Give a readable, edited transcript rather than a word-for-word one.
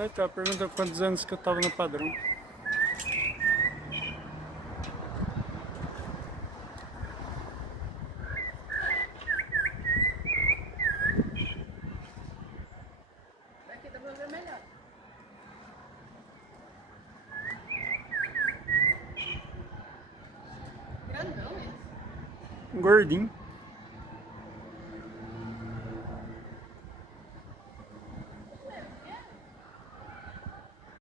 Então, pergunta quantos anos que eu tava no padrão. Daqui dá pra ver melhor. Grandão esse. Gordinho.